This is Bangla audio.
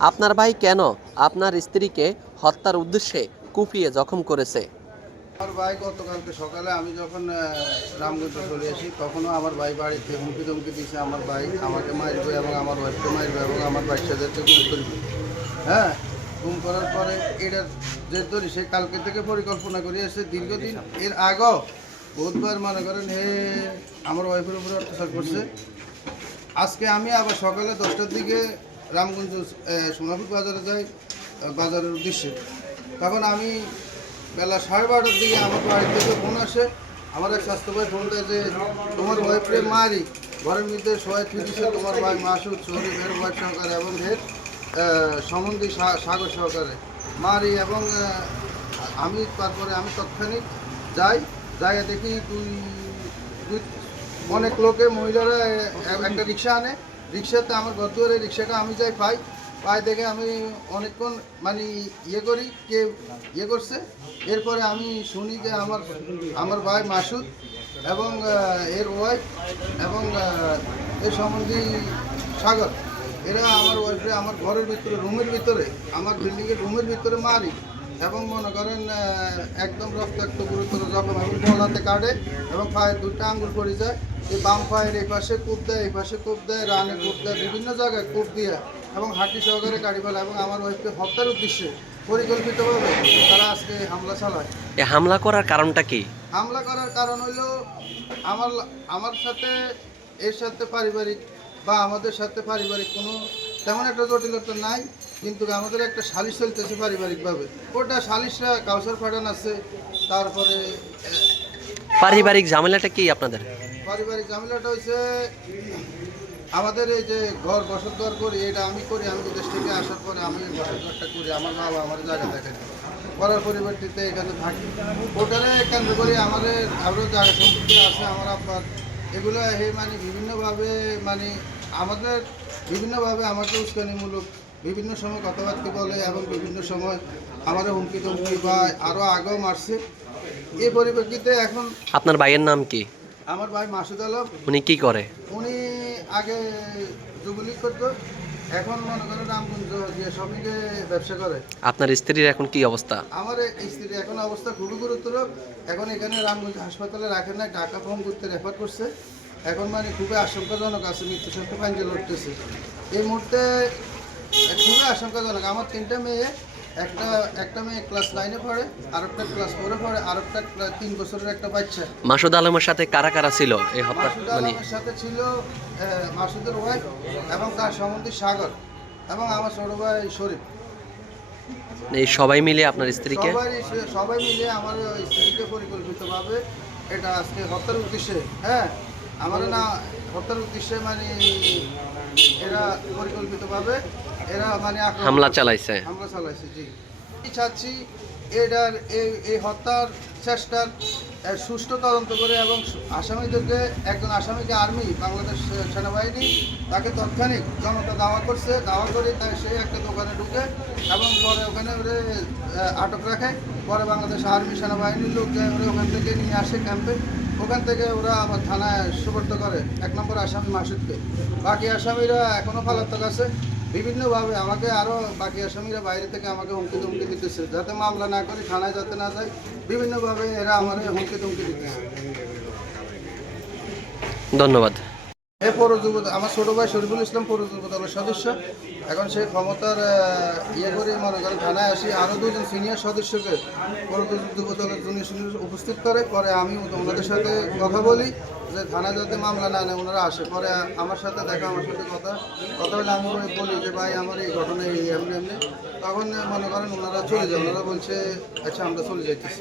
আপনার ভাই কেন আপনার স্ত্রীকে হত্যার উদ্দেশ্যে কুপিয়ে জখম করেছে? আমার ভাই গতকালকে সকালে আমি যখন রামগঞ্জ চলে আসি তখনও আমার ভাই বাড়িতে হুমকি ধমকি দিয়েছে আমার ভাই, আমাকে মারবে এবং আমার ওয়াইফকে মারবে এবং আমার বাচ্চাদেরকে গুম করবে হ্যাঁ গুম করার পরে এটার যে ধরি সে কালকে থেকে পরিকল্পনা করে এসে দীর্ঘদিন এর আগেও বহুতবার মনে করেন হে আমার ওয়াইফের উপরে অত্যাচার করছে। আজকে আমি আবার সকালে দশটার দিকে রামগঞ্জ সোনাপুর বাজারে যাই বাজারের উদ্দেশ্যে। তখন আমি বেলা সাড়ে বারোটার দিকে আমার বাড়ি থেকে ফোন আসে। আমার এক স্বাস্থ্য ভাই ফোন দেয় যে, তোমার ওয়াইফরে মারি ঘরের মধ্যে সবাই ফিরিছে তোমার ভাই মাসুদ শরীফ এর ওয়াইফ সহকারে এবং এর সম্বন্ধী সাগর সহকারে। মারি এবং আমি তারপরে আমি তৎক্ষণিক যাই যাই দেখি দুই দুই, অনেক লোকে মহিলারা একটা রিক্সা আনে রিক্সাতে আমার গতবারে রিক্সাটা আমি যাই পাই পাই দেখে আমি অনেকক্ষণ মানে ইয়ে করি, কে ইয়ে করছে। এরপরে আমি শুনি যে আমার আমার ভাই মাসুদ এবং এর ওয়াইফ এবং এর সম্বন্ধী সাগর। এরা আমার ওয়াইফে আমার ঘরের ভিতরে, রুমের ভিতরে, আমার বিল্ডিংয়ের রুমের ভিতরে মারি এবং মনে করেন একদম রক্তাক্ত গুরুতর জখম এবং গলাতে কাটে এবং পায়ের দুটা আঙ্গুল পড়ে যায় এই বাম পায়ের এই পাশে কূপ দেয় এই পাশে কূপ দেয় রানে কূপ দেয় বিভিন্ন জায়গায় কূপ দিয়ে এবং হাঁটি সহকারে গাড়ি ফেলা এবং আমার ওয়াইফকে হত্যার উদ্দেশ্যে পরিকল্পিতভাবে তারা আজকে হামলা চালায়। এ হামলা করার কারণটা কি? হামলা করার কারণ হলো আমার আমার সাথে এর সাথে পারিবারিক বা আমাদের সাথে পারিবারিক কোনো তেমন একটা জটিলতা নাই কিন্তু আমাদের একটা সালিশ চলতেছে পারিবারিকভাবে। ওটা সালিশরা কাউসার ফাটান আছে তারপরে পারিবারিক ঝামেলাটা কি আপনাদের? পারিবারিক ঝামেলাটা হয়েছে আমাদের এই যে ঘর বসতঘর করি, এটা আমি করি, আমি বিদেশ থেকে আসার পরে আমি এই বসতঘরটা করি, আমার বাবা আমার জায়গা দেখেন করার পরিবর্তিতে এখানে থাকি। ওটারে কেন্দ্র করে আমাদের আরও জায়গা সম্পত্তি আছে, আমার আব্বার। এগুলো হে মানে বিভিন্নভাবে মানে আমাদের, বিভিন্নভাবে আমাকে উস্কানিমূলক বিভিন্ন সময় কথাবার্তা বলে এবং বিভিন্ন সময় আমাদের হুমকি টুমকি বা আরও আগেও মারছে। এই পরিপ্রেক্ষিতে এখন আপনার ভাইয়ের নাম কি? আমার ভাই মাসুদ আলম উনি কি করে? উনি আগে যুবলীগ করতো এখন মনে করেন রামগঞ্জ দিয়ে শ্রমিকে ব্যবসা করে। আপনার স্ত্রীর এখন কি অবস্থা? আমার স্ত্রীর এখন অবস্থা খুবই গুরুতর। এখন এখানে রামগঞ্জ হাসপাতালে রাখেন না টাকা ফোন করতে রেফার করছে। এখন মানে খুবই আশঙ্কাজনক আছে মৃত্যু সংখ্যা পাঞ্জে লড়তেছে। এই মুহূর্তে খুবই আশঙ্কাজনক। আমার তিনটা মেয়ে একটা একটা মেয়ে ক্লাস নাইনে পড়ে আর একটা ক্লাস ফোরে পড়ে আর একটা তিন বছরের একটা বাচ্চা। মাসুদ আলমের সাথে কারা কারা ছিল এই হত্যা মানে সাথে ছিল মাসুদের ওয়াইফ এবং তার সম্বন্ধী সাগর এবং আমার ছোট ভাই শরীফ। এই সবাই মিলে আপনার স্ত্রীকে? সবাই সবাই মিলে আমার স্ত্রীকে পরিকল্পিতভাবে এটা আজকে হত্যার উদ্দেশ্যে হ্যাঁ? আমার না হত্যার উদ্দেশ্যে মানে এরা পরিকল্পিতভাবে এরা মানে হামলা চালাইছে। হামলা চালাইছে জি। চাচ্ছি এটার এই এই হত্যার চেষ্টার সুষ্ঠু তদন্ত করে এবং আসামিদেরকে একজন আসামিকে আর্মি বাংলাদেশ সেনাবাহিনী তাকে তৎক্ষণিক জনতা দাওয়া করছে। দাওয়া করে তাই সে একটা দোকানে ঢুকে এবং পরে ওখানে ওরে আটক রাখে। পরে বাংলাদেশ আর্মি সেনাবাহিনীর লোক যায় ওরা ওখান থেকে নিয়ে আসে ক্যাম্পে। ওখান থেকে ওরা আবার থানায় সুপর্দ করে এক নম্বর আসামি মাসুদকে। বাকি আসামিরা এখনও পলাতক আছে। বিভিন্নভাবে আমাকে আরও বাকি আসামিরা বাইরে থেকে আমাকে হুমকি ধুমকি দিতেছে। যাতে মামলা না করে থানায় যাতে না যায়, বিভিন্নভাবে এরা আমার হুমকি ধুমকি দিতেছে। ধন্যবাদ। এ পৌর আমার ছোট ভাই শরীফুল ইসলাম পৌর যুব দলের সদস্য। এখন সেই ক্ষমতার ইয়ে করে মনে করেন থানায় আসি। আরও দুজন সিনিয়র সদস্যকে পৌর যুব দলের জন্য উপস্থিত করে। পরে আমি ওনাদের সাথে কথা বলি যে থানা যাতে মামলা না নেয়, ওনারা আসে। পরে আমার সাথে দেখা, আমার সাথে কথা কথা বলে আমি বলি যে, ভাই, আমার এই ঘটনা এই, এমনি এমনি। তখন মনে করেন ওনারা চলে যায়। ওনারা বলছে আচ্ছা আমরা চলে যাইতেছি।